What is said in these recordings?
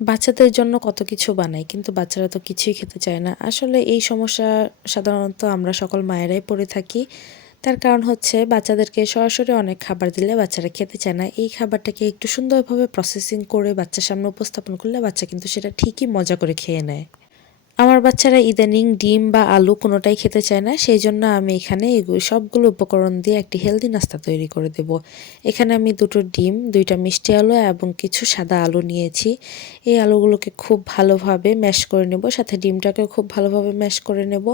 বাচ্চাদের জন্য কত কিছু বানাই কিন্তু বাচ্চারা তো কিছুই খেতে চায় না। আসলে এই সমস্যা সাধারণত আমরা সকল মায়েরাই পড়ে থাকি। তার কারণ হচ্ছে বাচ্চাদেরকে সরাসরি অনেক খাবার দিলে বাচ্চারা খেতে চায় না। এই খাবারটাকে একটু সুন্দরভাবে প্রসেসিং করে বাচ্চার সামনে উপস্থাপন করলে বাচ্চা কিন্তু সেটা ঠিকই মজা করে খেয়ে নেয়। আমার বাচ্চারা ইদানিং ডিম বা আলু কোনোটাই খেতে চায় না, সেই জন্য আমি এখানে এগুলো সবগুলো উপকরণ দিয়ে একটি হেলদি নাস্তা তৈরি করে দেব। এখানে আমি দুটো ডিম, দুইটা মিষ্টি আলু এবং কিছু সাদা আলু নিয়েছি। এই আলুগুলোকে খুব ভালোভাবে ম্যাশ করে নেব, সাথে ডিমটাকেও খুব ভালোভাবে ম্যাশ করে নেব।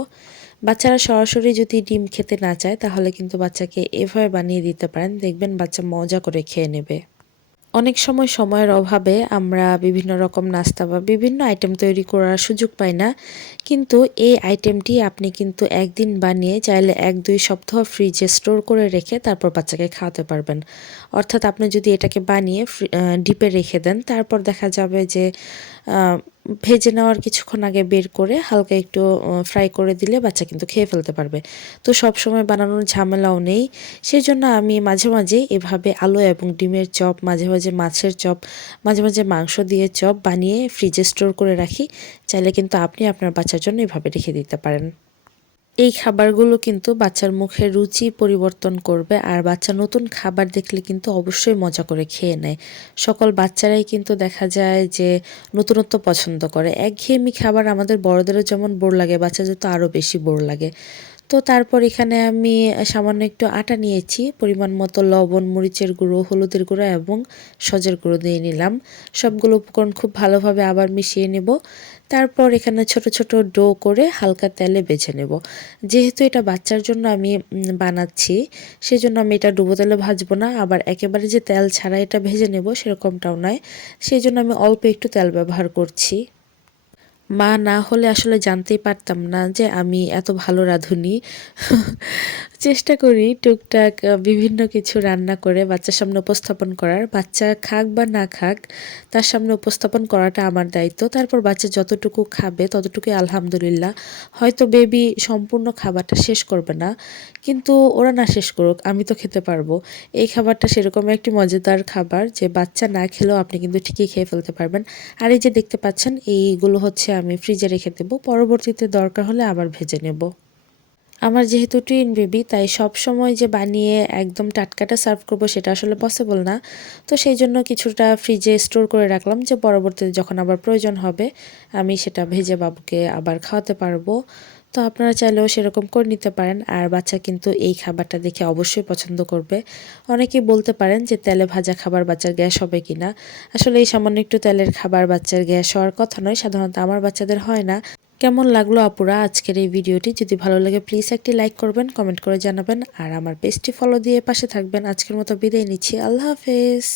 বাচ্চারা সরাসরি যদি ডিম খেতে না চায় তাহলে কিন্তু বাচ্চাকে এভাবে বানিয়ে দিতে পারেন, দেখবেন বাচ্চা মজা করে খেয়ে নেবে। অনেক সময় সময়ের অভাবে আমরা বিভিন্ন রকম নাস্তা বা বিভিন্ন আইটেম তৈরি করার সুযোগ পাই না, কিন্তু এই আইটেমটি আপনি কিন্তু একদিন বানিয়ে চাইলে ১-২ সপ্তাহ ফ্রিজে স্টোর করে রেখে তারপর বাচ্চাকে খাওয়াতে পারবেন। অর্থাৎ আপনি যদি এটাকে বানিয়ে ডিপে রেখে দেন, তারপর দেখা যাবে যে ভেজে নেওয়ার কিছুক্ষণ আগে বের করে হালকা একটু ফ্রাই করে দিলে বাচ্চা কিন্তু খেয়ে ফেলতে পারবে। তো সবসময় বানানোর ঝামেলাও নেই। সেজন্য আমি মাঝে মাঝে এভাবে আলু এবং ডিমের চপ, মাঝে মাঝে মাছের চপ, মাঝে মাঝে মাংস দিয়ে চপ বানিয়ে ফ্রিজে স্টোর করে রাখি। চাইলে কিন্তু আপনি আপনার বাচ্চার জন্য এভাবে রেখে দিতে পারেন। এই খাবারগুলো কিন্তু বাচ্চার মুখের রুচি পরিবর্তন করবে, আর বাচ্চা নতুন খাবার দেখলে কিন্তু অবশ্যই মজা করে খেয়ে নেয়। সকল বাচ্চারাই কিন্তু দেখা যায় যে নতুনত্ব পছন্দ করে। একঘেয়েমি খাবার আমাদের বড়দেরও যেমন বোর লাগে, বাচ্চাদের তো আরও বেশি বোর লাগে। তো তারপর এখানে আমি সামান্য একটু আটা নিয়েছি, পরিমাণ মতো লবণ, মরিচের গুঁড়ো, হলুদের গুঁড়ো এবং সজের গুঁড়ো দিয়ে নিলাম। সবগুলো উপকরণ খুব ভালোভাবে আবার মিশিয়ে নেব। তারপর এখানে ছোট ছোট ডো করে হালকা তেলে ভেজে নেব। যেহেতু এটা বাচ্চার জন্য আমি বানাচ্ছি, সেজন্য আমি এটা ডুবো তেলে ভাজবো না, আবার একেবারে যে তেল ছাড়া এটা ভেজে নেব সেরকমটাও নয়। সেই জন্য আমি অল্প একটু তেল ব্যবহার করছি। মা না হলে আসলে জানতেই পারতাম না যে আমি এত ভালো রাঁধুনি। চেষ্টা করি টুকটাক বিভিন্ন কিছু রান্না করে বাচ্চার সামনে উপস্থাপন করার। বাচ্চা খাক বা না খাক, তার সামনে উপস্থাপন করাটা আমার দায়িত্ব। তারপর বাচ্চা যতটুকু খাবে ততটুকুই আলহামদুলিল্লাহ। হয়তো বেবি সম্পূর্ণ খাবারটা শেষ করবে না, কিন্তু ওরা না শেষ করুক, আমি তো খেতে পারবো। এই খাবারটা সেরকম একটি মজাদার খাবার যে বাচ্চা না খেলেও আপনি কিন্তু ঠিকই খেয়ে ফেলতে পারবেন। আর এই যে দেখতে পাচ্ছেন, এইগুলো হচ্ছে আমি ফ্রিজে রেখে দেবো, পরবর্তীতে দরকার হলে আবার ভেজে নেব। আমার যেহেতু টুইন বেবি, তাই সব সময় যে বানিয়ে একদম টাটকাটা সার্ভ করব সেটা আসলে পসিবল না। তো সেই জন্য কিছুটা ফ্রিজে স্টোর করে রাখলাম, যে পরবর্তীতে যখন আবার প্রয়োজন হবে আমি সেটা ভেজে বাবুকে আবার খাওয়াতে পারবো। তো আপনারা চাইলেও সেরকম করে নিতে পারেন। আর বাচ্চা কিন্তু এই খাবারটা দেখে অবশ্যই পছন্দ করবে। অনেকেই বলতে পারেন যে তেলে ভাজা খাবার বাচ্চার গ্যাস হবে কিনা। আসলে এই সামান্য একটু তেলের খাবার বাচ্চার গ্যাস হওয়ার কথা নয়, সাধারণত আমার বাচ্চাদের হয় না। কেমন লাগলো আপুরা আজকের এই ভিডিওটি? যদি ভালো লাগে প্লিজ একটি লাইক করবেন, কমেন্ট করে জানাবেন, আর আমার পেজটি ফলো দিয়ে পাশে থাকবেন। আজকের মতো বিদায় নিচ্ছি। আল্লাহ হাফেজ।